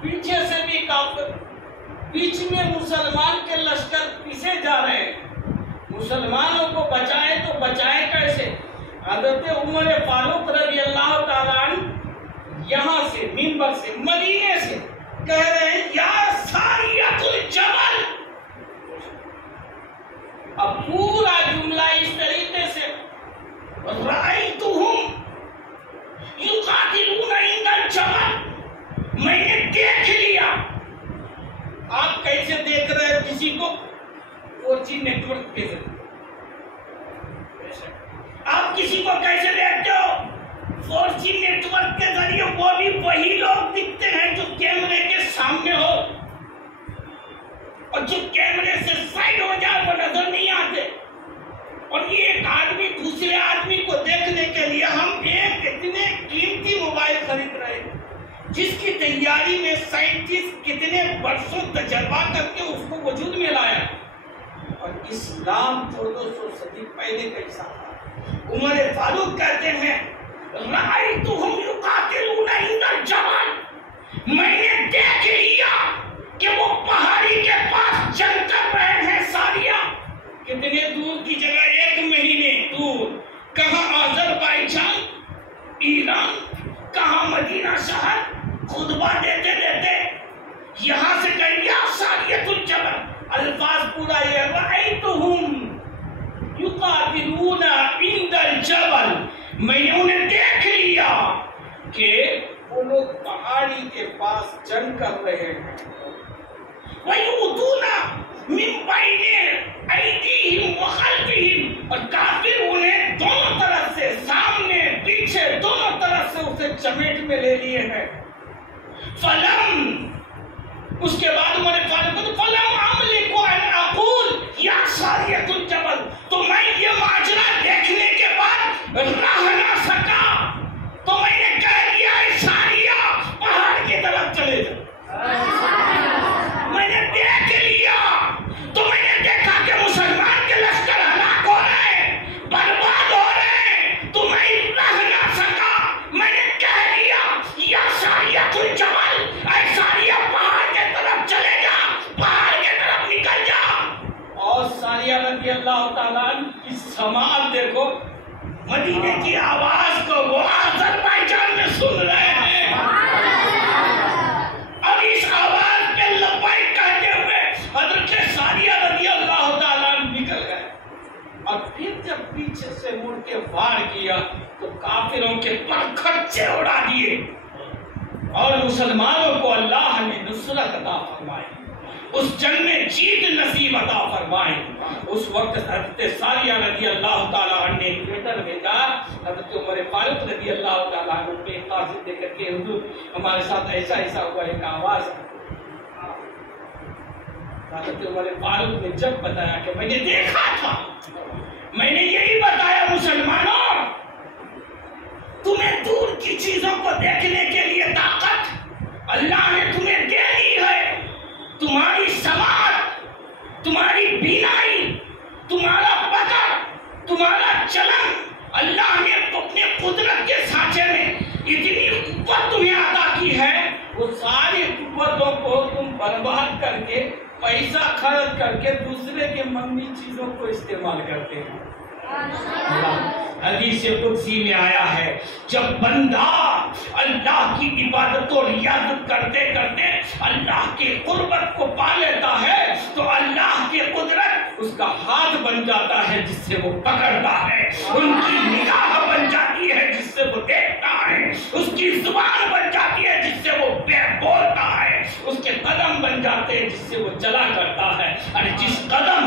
پیچھے سے بھی کافر، بیچ میں مسلمان کے لشکر پیچھے جا رہے ہیں. مسلمانوں کو بچائے تو بچائے کیسے؟ حضرت عمر فاروق رضی اللہ تعالیٰ عنہ یہاں سے منبر سے مدینے سے کہہ رہے ہیں یا ساریۃ الجبل. اب پورا جملہ اس طریقے سے رأیتہم یقاتلون عند الجبل، میں نے دیکھ لیا. آپ کیسے دیکھ رہے ہیں کسی کو؟ 4G نیٹ ورک کے ذریعے. آپ کسی کو کیسے دیکھتے ہو؟ 4G نیٹ ورک کے ذریعے. وہ بھی وہی لوگ دکھتے ہیں جو کیمرے کے سامنے ہو، اور جو کیمرے سے سائڈ ہو جائے وہ نظر نہیں آتے. اور یہ ایک آدمی دوسرے آدمی کو دیکھنے کے لیے ہم ایک اتنے قیمتی موبائل خرید رہے ہیں جس کی تیاری میں سائنٹسٹ کتنے برسوں تجربہ کر کے اس کو وجود میں لایا. اور اسلام 1400 صدی پہلے کا حصہ تھا. عمر فاروق کہتے ہیں رأیتہم یقاتلون عند الجبل، میں نے دیکھ لیا کہ وہ پہاڑی کے پاس جنگ کر رہے ہیں. ساریہ کتنے دور کی جگہ، 1 مہینے دور. کہاں آذربائیجان ایران، کہاں مدینہ شہر. خطبہ دیتے دیتے یہاں سے کہیں یا ساریۃ الجبل، الفاظ پورا یہ رأیتہم یقاتلون عند الجبل، میں نے انہیں دیکھ لیا کہ وہ لوگ پہاڑی کے پاس جنگ کر رہے ہیں. وَيُؤْتُونَ مِن بَيْنِ أَيْدِيهِمْ وَخَلْفِهِمْ، اور کافر انہیں دونوں طرف سے، سامنے پیچھے دونوں طرف سے اسے چمیٹ میں لے لیے ہیں. فَلَمْ، اس کے بعد انہوں نے فَلَمْ أَمْلِكُ أَنْ أَقُولَ يَا سَارِيَةُ الْجَبَلِ، تو میں یہ ماجرا دیکھنے کے بعد رہ نہ سکا، تو میں نے کہہ دیا اے ساریہ پہاڑ کی طرف چلے جا. میں نے دیکھ لیا تو میں نے دیکھا کہ مسلمان کے لشکر ہلاک ہو رہے ہیں، برباد ہو رہے ہیں، تو میں رہ نہ سکا. میں نے کہہ دیا یا ساریۃ الجبل، اے ساریہ پہاڑ کے طرف چلے جا، پہاڑ کے طرف نکل جا. اور ساریہ رضی اللہ تعالیٰ کی سماعت دیکھو، مدینے کی آواز کو وہ آذربائیجان میں سن رہے ہیں. اب اس آواز پہ لبیک کہتے ہوئے حضرت ساریہ رضی اللہ تعالیٰ نکل گئے. اور پھر جب پیچھے سے مڑ کے وار کیا تو کافروں کے پرکھچے اڑا دیے اور مسلمانوں کو اللہ نے نصرت عطا فرمائی، اس جنگ میں جیت نصیب عطا فرمائی. اس وقت حضرت ساریہ رضی اللہ تعالیٰ عنہ نے لیٹر بھیجا حضرت عمر فاروق رضی اللہ تعالیٰ عنہ پہ قاصد دے کر کے حضور ہمارے ساتھ ایسا ایسا ہوا. ایک آواز حضرت عمر فاروق نے جب بتایا کہ میں نے دیکھا تھا، میں نے یہی بتایا مسلمانوں، تمہیں دور کی چیزوں کو دیکھنے کے لیے طاقت اللہ نے تمہیں دے دی ہے. ساری قوتوں کو تم برباد کر کے پیسہ خرچ کر کے دوسرے کے ممنوع چیزوں کو استعمال کرتے ہیں. حدیث قدسی میں آیا ہے جب بندہ اللہ کی عبادت و ریاضت کرتے کرتے اللہ کی قربت کو پا لیتا ہے تو اللہ کی قدرت اس کا ہاتھ بن جاتا ہے جس سے وہ پکڑتا ہے, ان کی نگاہ بن جاتی ہے جس سے وہ دیکھتا ہے, اس کی زبان بن جاتی ہے جس سے وہ بولتا ہے, اس کے قدم بن جاتے ہیں جس سے وہ چلا کرتا ہے. اور جس قدم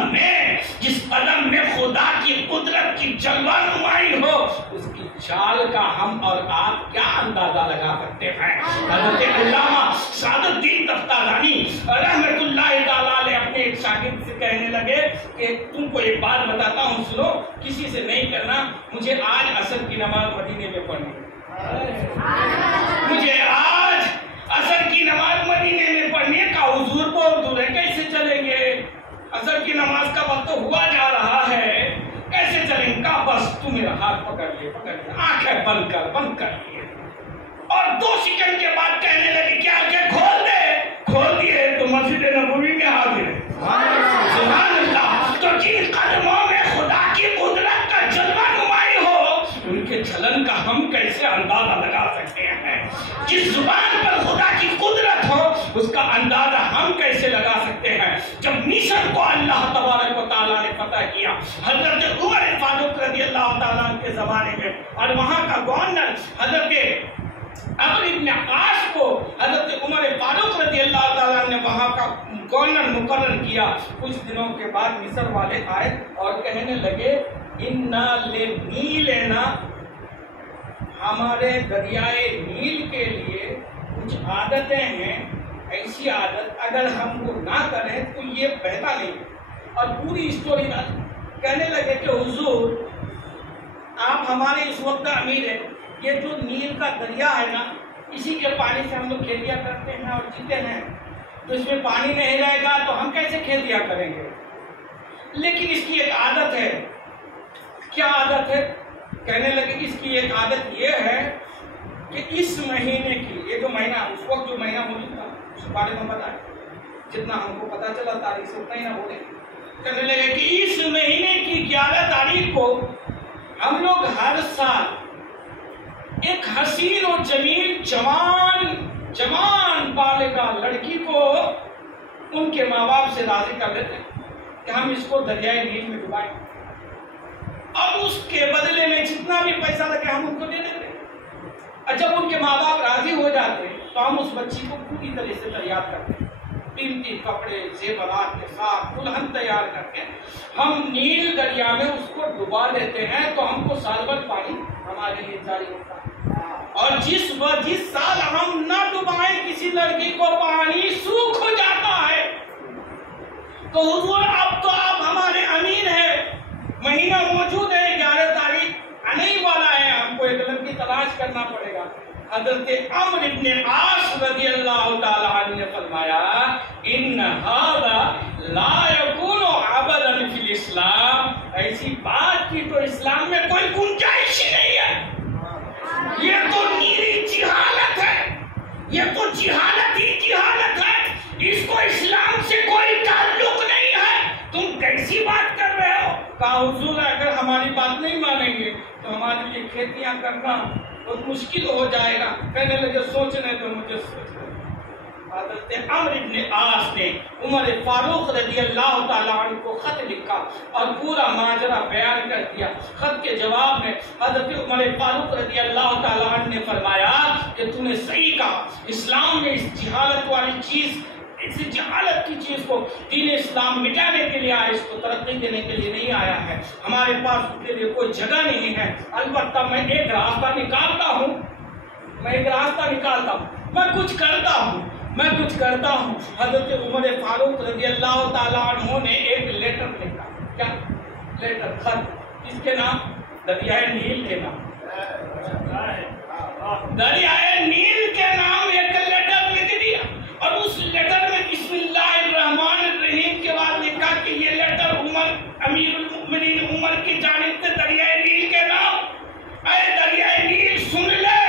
میں خدا کی قدرت کی جلوہ نمائی ہو اس کی چال کا ہم اور آپ کیا اندازہ لگا سکتے ہیں. حضرت علامہ سعد الدین تفتازانی رحمت اللہ تعالیٰ علیہ اپنے ایک شاگرد سے کہنے لگے کہ تم کو ایک بات بتاتا ہوں سنو, کسی سے نہیں کرنا, مجھے آج عصر کی نماز مدینے میں پڑھنی ہے, مجھے آج عصر کی نماز مدینے میں پڑھنی ہے. کا حضور بہت دور ہے, کیسے چلیں گے, عصر کی نماز کا وقت ہوا جا رہا ہے, کیسے چلیں گا. بس تو میرا ہاتھ پکڑ لے, آنکھیں بند کر لیے, اور 2 سیکنڈ کے بعد کہنے لگے کہ آنکھیں کھول دیے تو مسجد نبوی میں حاضر ہے. سبحان اللہ. تو جن قدموں میں خدا کی قدرت کا جلوہ نمائی ہو ان کے چلن کا ہم کیسے اندازہ لگا سکتے ہیں. جس زبان پر خدا کی قدرت ہو اس کا اندازہ ہم کیسے لگا سکتے ہیں. جب مصر کو اللہ تبارک و تعالیٰ نے فتح کیا حضرت عمر فاروق رضی اللہ تعالیٰ کے زمانے میں, اور وہاں کا گورنر حضرت عمرو ابن عاص کو حضرت عمر فاروق رضی اللہ تعالیٰ نے وہاں کا گورنر مقرر کیا. کچھ دنوں کے بعد مصر والے آئے اور کہنے لگے اِنَّا لِنِيلِنَا, ہمارے دریائے نیل کے لیے کچھ عادتیں ہیں, ایسی عادت اگر ہم وہ نہ کریں تو یہ بہتا نہیں. اور پوری اسٹوری کہنے لگے کہ حضور آپ ہمارے اس وقت امیر ہیں, یہ جو نیل کا دریا ہے نا اسی کے پانی سے ہم لوگ کھیتیاں کرتے ہیں اور جیتے ہیں, تو اس میں پانی نہیں رہے گا تو ہم کیسے کھیتیاں کریں گے. لیکن اس کی ایک عادت ہے. کیا عادت ہے؟ کہنے لگے اس کی ایک عادت یہ ہے کہ اس مہینے کی, یہ جو مہینہ اس وقت جو مہینہ موجود تھا اس کے بارے میں بتائیں, جتنا ہم کو پتا چلا تاریخ سے اتنا ہی نہ بولے. کہنے لگے کہ اس مہینے کی 11 تاریخ کو ہم لوگ ہر سال ایک حسین و جمیل جوان بالغہ لڑکی کو ان کے ماں باپ سے راضی کر لیتے ہیں کہ ہم اس کو دریائے نیل میں ڈبائیں, اور اس کے بدلے میں جتنا بھی پیسہ لگے ہم ان کو دے دیتے. اور جب ان کے ماں باپ راضی ہو جاتے تو ہم اس بچی کو پوری طرح سے تیار کرتے ہیں, قیمتی کپڑے زیورات کے ساتھ دلہن تیار کر کے ہم نیل دریا میں اس کو ڈبا دیتے ہیں, تو ہم کو سال بھر پانی ہمارے لیے جاری ہوتا ہے. اور جس سال ہم نہ ڈبائیں کسی لڑکی کو پانی سوکھ جاتا ہے. تو حضور اب تو آپ ہمارے امین ہیں, مہینہ موجود ہے 11 تاریخ آنے والا ہے, ہم کو ایک لڑکی تلاش کرنا پڑے گا. حضرت عمرو ابن عاص رضی اللہ تعالیٰ عنہ نے فرمایا ان هذا لا يكون عبدا في الاسلام, ایسی بات کی تو اسلام میں کوئی گنجائش ہی نہیں ہے. یہ تو نیری جہالت ہے, یہ تو جہالت ہی جہالت ہے, اس کو اسلام سے کوئی تعلق نہیں ہے. تم کیسی بات کر رہے ہو؟ کہا حضور اگر ہماری بات نہیں مانیں گے تو ہمارے لیے کھیتیاں کرنا بہت مشکل ہو جائے گا. کہنے لگے سوچنے تو مجھے سوچنے. حضرت عمرو ابن عاص نے عمر فاروق رضی اللہ تعالیٰ عنہ کو خط لکھا اور پورا ماجرا بیان کر دیا. خط کے جواب میں حضرت عمر فاروق رضی اللہ تعالیٰ عنہ نے فرمایا کہ تو نے صحیح کہا, اسلام میں اس جہالت والی چیز, اس جہالت کی چیز کو دین اسلام مٹانے کے لیے آیا, اس کو ترقی دینے کے لیے نہیں آیا ہے. ہمارے پاس اس کے لیے کوئی جگہ نہیں ہے. البتہ میں ایک راستہ نکالتا ہوں, میں کچھ کرتا ہوں. حضرت عمر فاروق رضی اللہ تعالیٰ عنہ نے ایک لیٹر لکھا. کیا لیٹر؟ خط. کس کے نام؟ دریائے نیل کے نام. دریائے نیل کے نام ایک لیٹر لکھ دیا, اور اس لیٹر میں بسم اللہ الرحمن الرحیم کے بعد لکھا کہ یہ لیٹر عمر امیر المؤمنین عمر کی جانب سے دریائے نیل کے نام. اے دریائے نیل سن لے,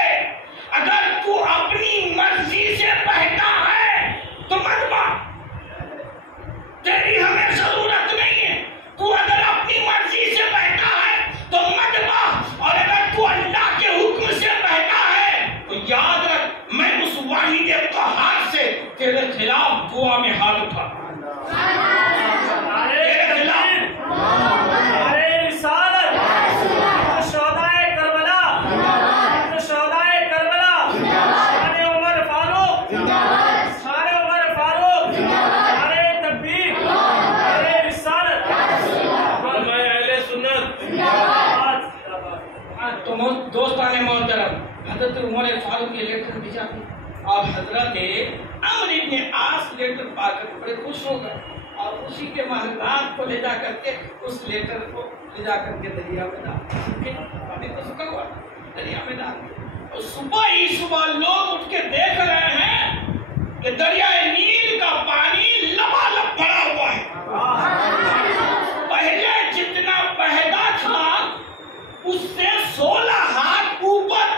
اگر تو اپنی مرضی سے بہتا ہے تیرے خلاف دعا میں ہاتھ اٹھا، تیرے خلاف دوستان محترم حضرت عمر فاروق یہ لیٹر بھیجا اور حضرت عمرو بن عاص لیٹر پا کر بڑے خوش ہو گئے اور اسی کے محلات کو لے جا کر کے اس لیٹر کو لے جا کر کے دریا میں ڈال، پانی تو سکا ہوا دریا میں ڈال، اور صبح ہی صبح لوگ اٹھ کے دیکھ رہے ہیں کہ دریائے نیل کا پانی لبالب بھرا ہوا ہے۔ پہلے جتنا بہتا تھا اس سے 16 ہاتھ اوپر،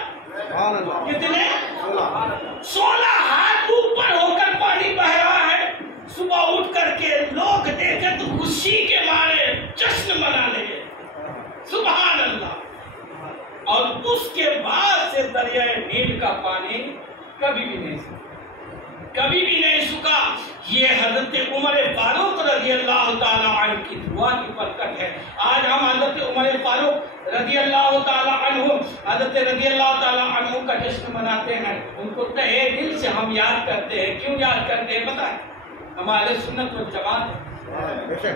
کتنے 16 ہاتھ اوپر ہو کر پانی بہ رہا ہے۔ صبح اٹھ کر کے لوگ دیکھے تو خوشی کے مارے جشن منا لگے، سبحان اللہ۔ اور اس کے بعد سے دریائے نیل کا پانی کبھی بھی نہیں سکا، کبھی بھی نہیں سکا۔ یہ حضرت عمر فاروق رضی اللہ تعالیٰ عنہ کی دعا کی برکت ہے۔ آج ہم حضرت عمر فاروق رضی اللہ تعالیٰ عنہ، حضرت رضی اللہ تعالیٰ عنہ کا جشن مناتے ہیں، ان کو تہہ دل سے ہم یاد کرتے ہیں۔ کیوں یاد کرتے ہیں پتہ ہے؟ ہمارے سنت والجماعت ہے،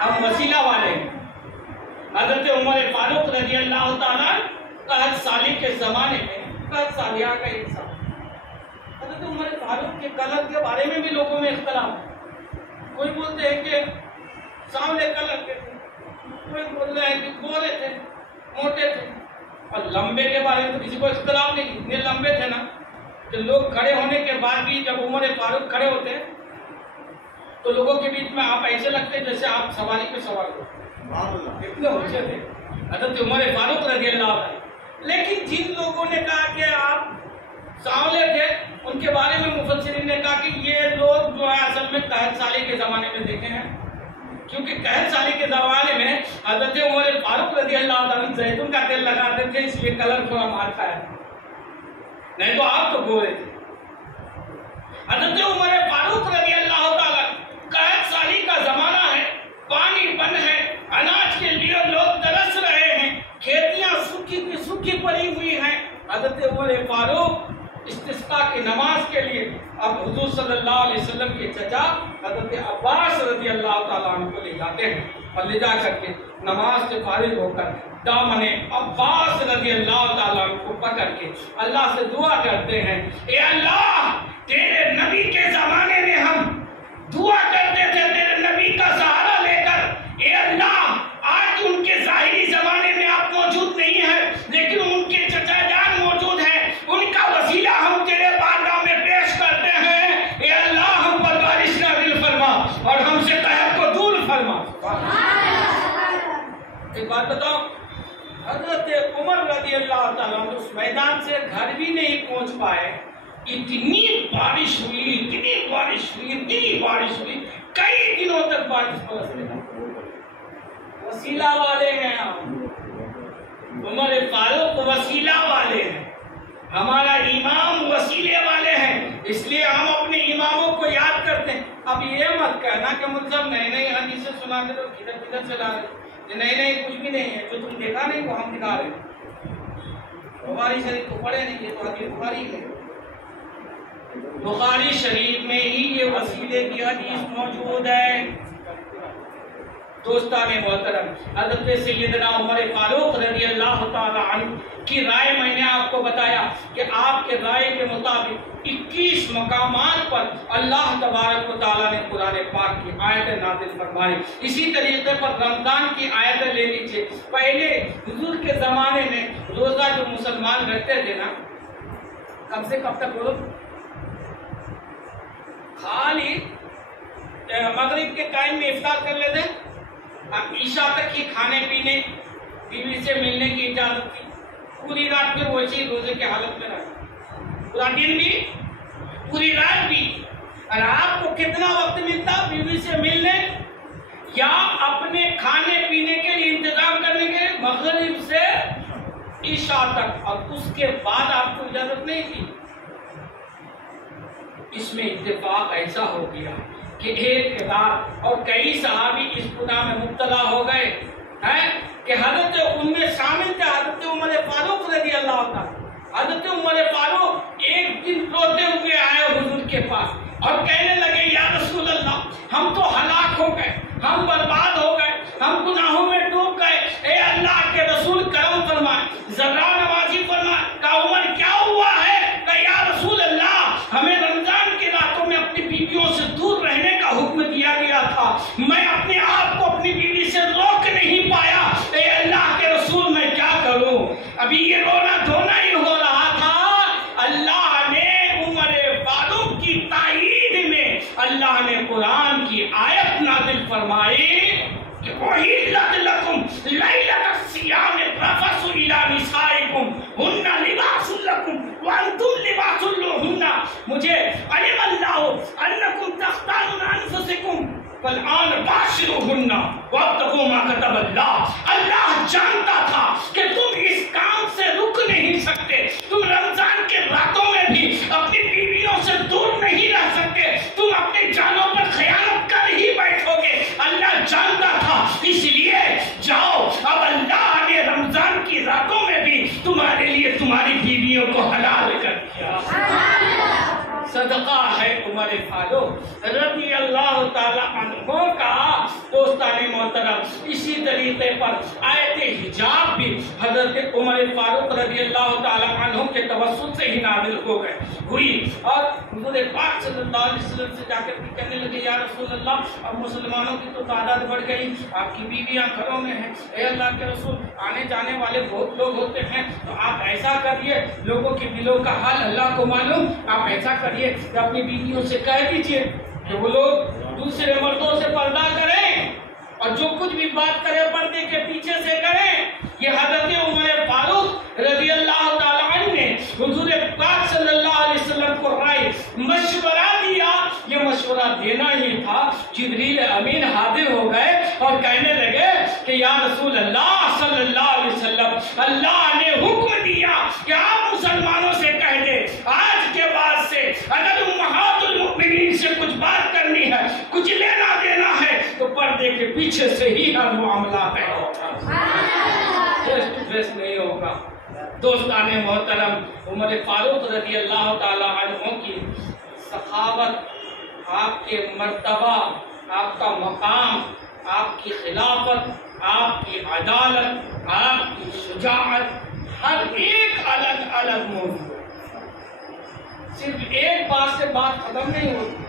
ہم وسیلہ والے ہیں۔ حضرت عمر فاروق رضی اللہ تعالیٰ 61 سالی کے زمانے میں 61 سالیہ کا انسان، حضرت عمر فاروق کے کلر کے بارے میں بھی لوگوں میں اختلاف ہے۔ کوئی بولتے ہیں کہ سانولے کلر کے تھے، کوئی بول رہے ہیں کہ گورے تھے، موٹے تھے، اور لمبے کے بارے میں تو کسی کو اختلاف نہیں۔ اتنے لمبے تھے نا کہ لوگ کھڑے ہونے کے بعد بھی جب عمر فاروق کھڑے ہوتے تو لوگوں کے بیچ میں آپ ایسے لگتے جیسے آپ سواری پہ سوار ہو، اتنے اونچے تھے حضرت عمر فاروق رضی اللہ عنہ۔ لیکن جن لوگوں نے کہا کہ آپ سانولے تھے، ان کے بارے میں مفسرین نے کہا کہ یہ لوگ جو ہے اصل میں 61 سالی کے زمانے میں دیکھے ہیں، کیونکہ 61 سالی کے زمانے میں حضرت عمر فاروق رضی اللہ عنہ زیتون کا تیل لگاتے تھے، اس لیے کلر تھوڑا مارتا ہے، نہیں تو آپ تو گورے تھے۔ حضرت عمر فاروق رضی اللہ تعالیٰ 61 سالی کا زمانہ ہے، پانی بند ہے، اناج کے لیے لوگ ترس رہے ہیں، کھیتیاں سوکھی کی سوکھی پڑی ہوئی ہیں۔ حضرت عمر فاروق استسقاء کی نماز کے لیے اب حضور صلی اللہ علیہ وسلم کے چچا حضرت عباس رضی اللہ تعالیٰ عنہ کو لے جاتے ہیں، اور لے جا کر کے نماز سے فارغ ہو کر دامن عباس رضی اللہ تعالیٰ عنہ کو پکڑ کے اللہ سے دعا کرتے ہیں، اے اللہ تیرے نبی کے زمانے میں ہم دعا کرتے تھے تیرے نبی کا سہارا لے کر، اے اللہ آج ان کے ظاہری زمانے میں آپ موجود نہیں ہیں، لیکن ان کے چچا جان موجود ہیں، ان کا وسیلہ ہم تیرے بارگاہ میں پیش کرتے ہیں، اے اللہ ہم پر بارش نازل فرما اور ہم سے قحط کو دور فرما۔ ایک بات بتاؤ، حضرت عمر رضی اللہ تعالیٰ عنہ اس میدان سے گھر بھی نہیں پہنچ پائے، اتنی بارش ہوئی، اتنی بارش ہوئی، اتنی بارش ہوئی، کئی دنوں تک بارش برسنے لگی۔ وسیلہ والے ہیں آپ، عمر فاروق وسیلہ والے ہیں، ہمارا امام وسیلے والے ہیں، اس لیے ہم اپنے اماموں کو یاد کرتے ہیں۔ اب یہ مت کہنا کہ مجھ سے نئے نئے حدیثیں سنا دے تو کدھر کدھر سے لا رہے، نئے نئے کچھ بھی نہیں ہے، جو تم دیکھا نہیں وہ ہم دکھا رہے ہیں۔ بخاری شریف کو پڑھے نہیں، یہ تو حدیث بخاری ہے، بخاری شریف میں ہی یہ وسیلے کی حدیث موجود ہے۔ دوستان محترم، حضرت سیدنا عمر فاروق رضی اللہ تعالی عنہ کی رائے میں نے آپ کو بتایا کہ آپ کے رائے کے مطابق 21 مقامات پر اللہ تبارک و تعالیٰ نے قرآن پاک کی آیتیں نازل فرمائی۔ اسی طریقے پر رمضان کی آیتیں لے لیجیے۔ پہلے حضور کے زمانے میں روزہ جو مسلمان رکھتے تھے نا، کب سے کب تک بولو، خالی مغرب کے ٹائم میں افطار کر لیتے، اب عشاء تک ہی کھانے پینے بیوی سے ملنے کی اجازت تھی، پوری رات پھر ویسے ہی روزے کے حالت میں رہا، پورا دن بھی پوری رات بھی۔ اور آپ کو کتنا وقت ملتا بیوی سے ملنے یا اپنے کھانے پینے کے لیے انتظام کرنے کے لیے؟ مغرب سے عشاء تک، اور اس کے بعد آپ کو اجازت نہیں تھی۔ اس میں اتفاق ایسا ہو گیا کہ ایک رات اور کئی صحابی اس گناہ میں مبتلا ہو گئے ہیں کہ حضرت ان میں شامل تھے حضرت عمر فاروق رضی اللہ تعالیٰ. حضرت عمر فاروق ایک دن روتے ہوئے آئے حضور کے پاس اور کہنے لگے یا رسول اللہ ہم تو ہلاک ہو گئے, ہم برباد ہو گئے, ہم گناہوں میں ڈوب گئے, اے اللہ کے رسول کرم فرمائے, ذرا نوازی فرمائے. کہا عمر کیا ہوا ہے؟ کہ یا رسول اللہ ہمیں رمضان کی راتوں میں اپنی بیویوں سے دور رہنے کا حکم دیا گیا تھا, میں اپنے آپ کو اپنی بیوی سے روک نہیں پایا, اے اللہ کے رسول میں کیا کروں؟ ابھی یہ رونا دھونا ہی ہو رہا تھا, اللہ نے عمر فاروق کی تائید میں اللہ نے قرآن کی آیت نازل فرمائی کہ وَحِلَّتْ لَكُمْ لَيْلَةَ الصِّيَامِ الرَّفَثُ إِلَىٰ نِسَائِكُمْ هُنَّ لِبَاسٌ لَكُمْ وَأَنْتُمْ لِبَاسٌ لَهُنَّ. مجھے علم اللہ أَنَّكُمْ تَخْتَانُونَ أَنفُسَكُمْ فَالْآنَ بَاشِرُوهُنَّ وَابْتَغُوا مَا كَتَبَ اللَّهُ. اللہ جانتا تھا کہ تم اس کام سے رک نہیں سکتے, تم رمضان کے راتوں میں بھی اپنی بیویوں سے دور نہیں رہ سکتے, تم اپنی جانوں پر خیانت کر ہی بیٹھو گے. اللہ جانتا تھا, اس لیے جاؤ اب اللہ نے رمضان کی راتوں میں بھی تمہارے لیے تمہاری بیویوں کو حلال کر دیا. صدقہ ہے عمر فاروق رضی اللہ تعالیٰ عنہ کا. دوستان محترم, اسی طریقے پر آیت حجاب بھی حضرت عمر فاروق رضی اللہ تعالیٰ عنہ کے توسط سے ہی نازل ہو گئے ہوئی, اور حضور پاک صلی اللہ علیہ وسلم سے جا کر کہنے لگے یا رسول اللہ اب مسلمانوں کی تو تعداد بڑھ گئی, آپ کی بیویاں گھروں میں ہیں, اے اللہ کے رسول آنے جانے والے بہت لوگ ہوتے ہیں, تو آپ ایسا کریے, لوگوں کے دلوں کا حال اللہ کو معلوم, آپ ایسا کریے کہ اپنی بیویوں سے کہہ دیجئے کہ وہ لوگ دوسرے مردوں سے پردہ کریں اور جو کچھ بھی بات کرے پردے کے پیچھے سے کریں. یہ حضرت عمر فاروق رضی اللہ تعالیٰ عنہ نے حضور پاک صلی اللہ علیہ وسلم کو رائے مشورہ دیا. یہ مشورہ دینا ہی تھا, جبریل امین حاضر ہو گئے اور کہنے لگے کہ یا رسول اللہ صلی اللہ علیہ وسلم اللہ نے حکم دیا کہ آپ مسلمانوں سے کہہ دیں آج کے بعد سے اگر امہات المؤمنین سے کچھ بات کرنی ہے, کچھ لینا دینا ہے, تو پردے کے پیچھے سے ہی ہر معاملہ ہے, فیس ٹو فیس نہیں ہوگا. دوستان محترم, عمر فاروق رضی اللہ تعالی عنہ کی سخاوت, آپ کے مرتبہ, آپ کا مقام, آپ کی خلافت, آپ کی عدالت, آپ کی شجاعت, ہر ایک الگ الگ موضوع. صرف ایک بات سے بات ختم نہیں ہوتی.